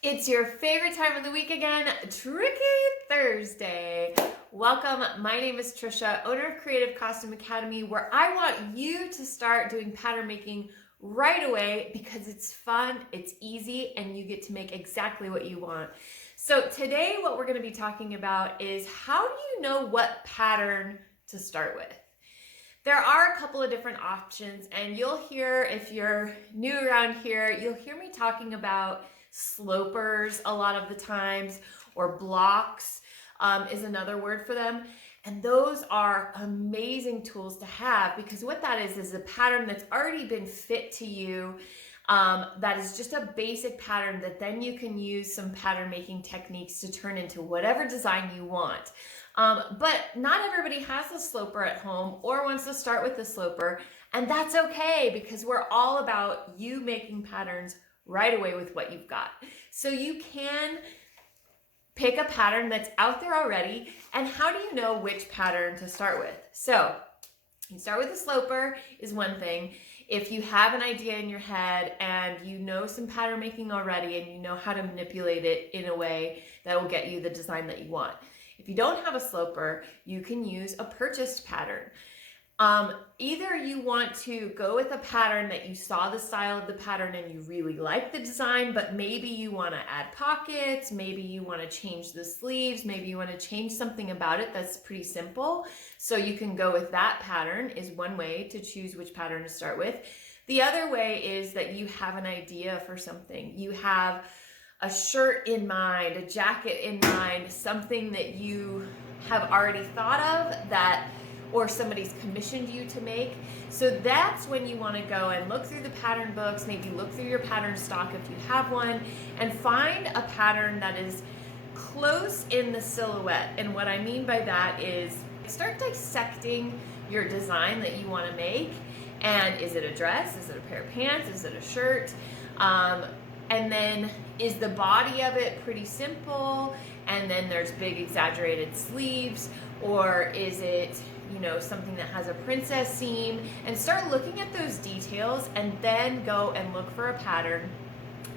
It's your favorite time of the week again, Tricky Thursday. Welcome. My name is Trisha, owner of Creative Costume Academy, where I want you to start doing pattern making right away because it's fun, it's easy, and you get to make exactly what you want. So today what we're going to be talking about is how do you know what pattern to start with? There are a couple of different options, and you'll hear, if you're new around here, you'll hear me talking about slopers a lot of the times, or blocks is another word for them. And those are amazing tools to have because what that is a pattern that's already been fit to you. That is just a basic pattern that then you can use some pattern making techniques to turn into whatever design you want. But not everybody has a sloper at home or wants to start with the sloper, and that's okay because we're all about you making patterns right away with what you've got. So you can pick a pattern that's out there already, and how do you know which pattern to start with? So you start with a sloper is one thing. If you have an idea in your head and you know some pattern making already and you know how to manipulate it in a way that will get you the design that you want. If you don't have a sloper, you can use a purchased pattern. Either you want to go with a pattern that you saw the style of the pattern and you really like the design, but maybe you want to add pockets, maybe you want to change the sleeves, maybe you want to change something about it that's pretty simple. So you can go with that pattern is one way to choose which pattern to start with. The other way is that you have an idea for something. You have a shirt in mind, a jacket in mind, something that you have already thought of that or somebody's commissioned you to make. So that's when you want to go and look through the pattern books, maybe look through your pattern stock if you have one, and find a pattern that is close in the silhouette. And what I mean by that is start dissecting your design that you want to make. And is it a dress? Is it a pair of pants? Is it a shirt? And then is the body of it pretty simple? And then there's big exaggerated sleeves, or is it, something that has a princess seam? And start looking at those details and then go and look for a pattern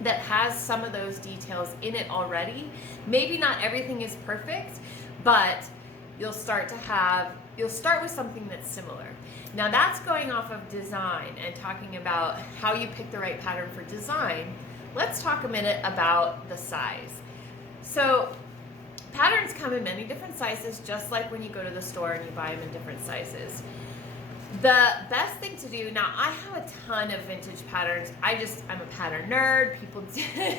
that has some of those details in it already. Maybe not everything is perfect, but you'll start with something that's similar. Now that's going off of design and talking about how you pick the right pattern for design. Let's talk a minute about the size. So patterns come in many different sizes, just like when you go to the store and you buy them in different sizes. The best thing to do, now I have a ton of vintage patterns. I'm a pattern nerd. People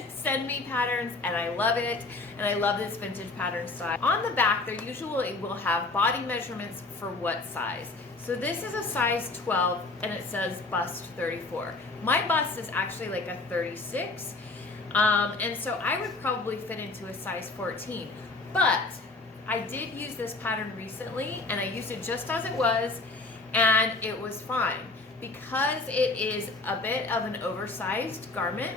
send me patterns and I love it. And I love this vintage pattern style. On the back, there usually will have body measurements for what size. So this is a size 12 and it says bust 34. My bust is actually like a 36. And so I would probably fit into a size 14. But I did use this pattern recently and I used it just as it was, and it was fine because it is a bit of an oversized garment.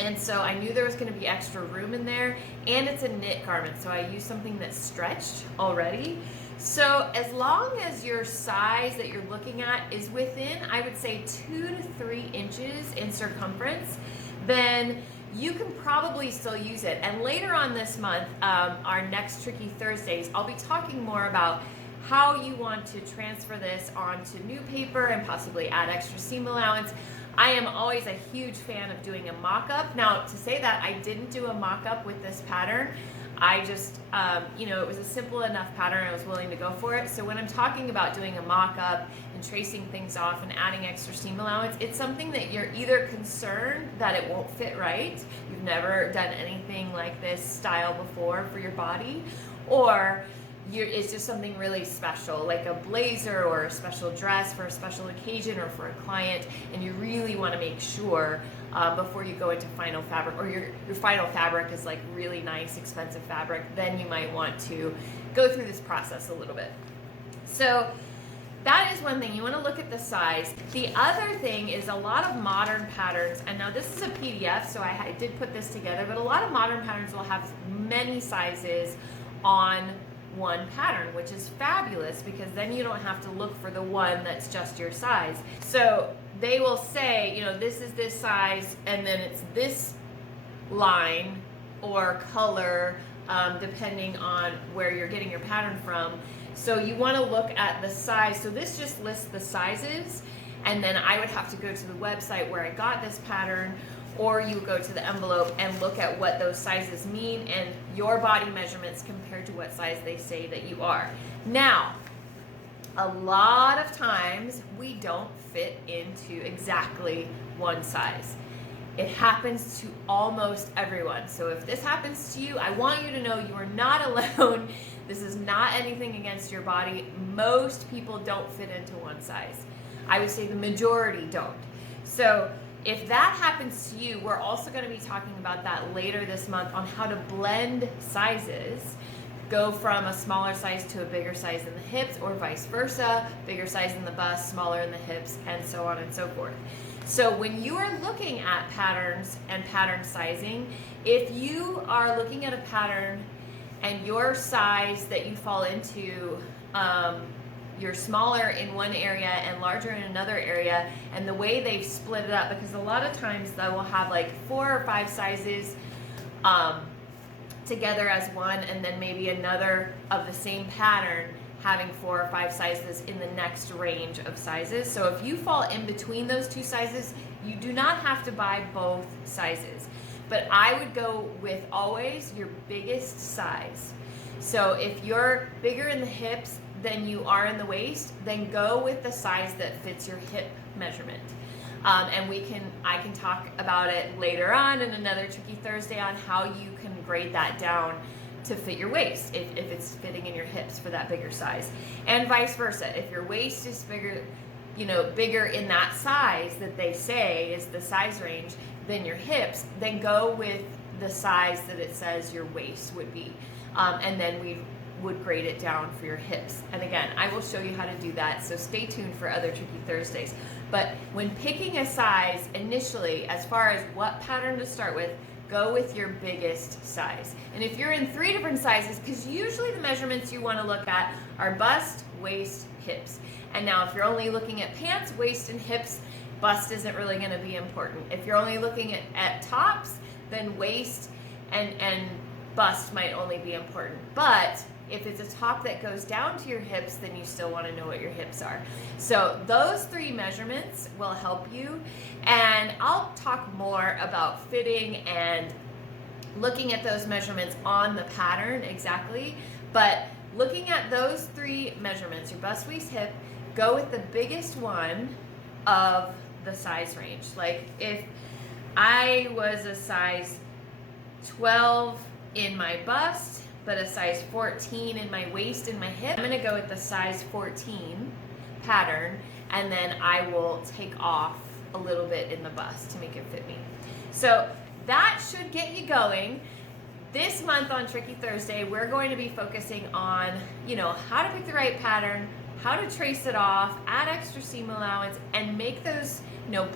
And so I knew there was going to be extra room in there, and it's a knit garment, so I used something that's stretched already. So as long as your size that you're looking at is within, I would say 2 to 3 inches in circumference, then you can probably still use it. And later on this month, our next Tricky Thursdays, I'll be talking more about how you want to transfer this onto new paper and possibly add extra seam allowance. I am always a huge fan of doing a mock-up. Now, to say that, I didn't do a mock-up with this pattern. I just, it was a simple enough pattern, I was willing to go for it. So when I'm talking about doing a mock-up and tracing things off and adding extra seam allowance, it's something that you're either concerned that it won't fit right, you've never done anything like this style before for your body, or it's just something really special, like a blazer or a special dress for a special occasion or for a client, and you really want to make sure before you go into final fabric, or your final fabric is like really nice, expensive fabric, then you might want to go through this process a little bit. So that is one thing. You want to look at the size. The other thing is a lot of modern patterns, and now this is a PDF, so I did put this together, but a lot of modern patterns will have many sizes on one pattern, which is fabulous because then you don't have to look for the one that's just your size. So they will say, this is this size, and then it's this line or color, depending on where you're getting your pattern from. So you want to look at the size. So this just lists the sizes, and then I would have to go to the website where I got this pattern, or you go to the envelope and look at what those sizes mean and your body measurements compared to what size they say that you are. Now, a lot of times we don't fit into exactly one size. It happens to almost everyone. So if this happens to you, I want you to know you are not alone. This is not anything against your body. Most people don't fit into one size. I would say the majority don't. So if that happens to you, we're also going to be talking about that later this month on how to blend sizes. Go from a smaller size to a bigger size in the hips, or vice versa, bigger size in the bust, smaller in the hips, and so on and so forth. So when you are looking at patterns and pattern sizing, if you are looking at a pattern and your size that you fall into, you're smaller in one area and larger in another area, and the way they've split it up, because a lot of times they will have like 4 or 5 sizes together as one, and then maybe another of the same pattern having 4 or 5 sizes in the next range of sizes. So if you fall in between those 2 sizes, you do not have to buy both sizes. But I would go with always your biggest size. So if you're bigger in the hips than you are in the waist, then go with the size that fits your hip measurement. And I can talk about it later on in another Tricky Thursday on how you can grade that down to fit your waist if it's fitting in your hips for that bigger size, and vice versa. If your waist is bigger, bigger in that size that they say is the size range than your hips, then go with the size that it says your waist would be, and then we would grade it down for your hips. And again, I will show you how to do that, so stay tuned for other Tricky Thursdays. But when picking a size initially, as far as what pattern to start with, go with your biggest size. And if you're in 3 different sizes, because usually the measurements you want to look at are bust, waist, hips. And now if you're only looking at pants, waist, and hips, bust isn't really going to be important. If you're only looking at tops, then waist and bust might only be important. But if it's a top that goes down to your hips, then you still want to know what your hips are. So those 3 measurements will help you. And I'll talk more about fitting and looking at those measurements on the pattern exactly. But looking at those 3 measurements, your bust, waist, hip, go with the biggest one of the size range. Like if I was a size 12 in my bust, but a size 14 in my waist and my hip, I'm gonna go with the size 14 pattern, and then I will take off a little bit in the bust to make it fit me. So that should get you going. This month on Tricky Thursday, we're going to be focusing on, how to pick the right pattern, how to trace it off, add extra seam allowance, and make those,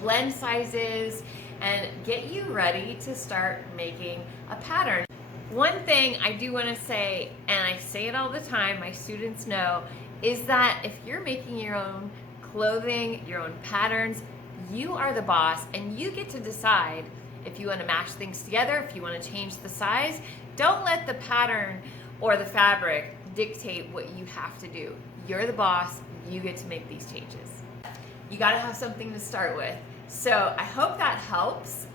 blend sizes, and get you ready to start making a pattern. One thing I do want to say, and I say it all the time, my students know, is that if you're making your own clothing, your own patterns, you are the boss, and you get to decide if you want to match things together, if you want to change the size. Don't let the pattern or the fabric dictate what you have to do. You're the boss, you get to make these changes. You got to have something to start with. So I hope that helps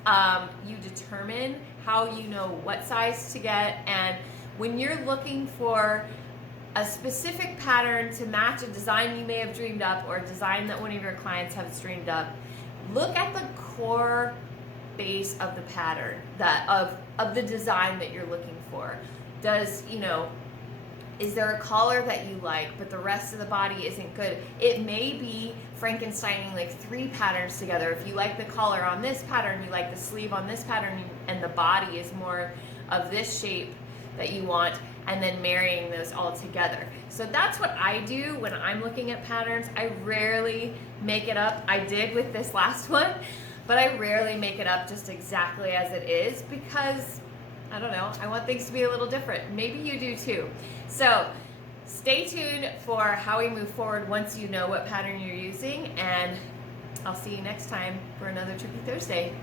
you determine how you know what size to get. And when you're looking for a specific pattern to match a design you may have dreamed up, or a design that one of your clients has dreamed up, look at the core base of the pattern, of the design that you're looking for. Is there a collar that you like, but the rest of the body isn't good? It may be Frankensteining like 3 patterns together. If you like the collar on this pattern, you like the sleeve on this pattern, and the body is more of this shape that you want, and then marrying those all together. So that's what I do when I'm looking at patterns. I rarely make it up. I did with this last one, but I rarely make it up just exactly as it is, because I don't know, I want things to be a little different. Maybe you do too. So stay tuned for how we move forward once you know what pattern you're using, and I'll see you next time for another Tricky Thursday.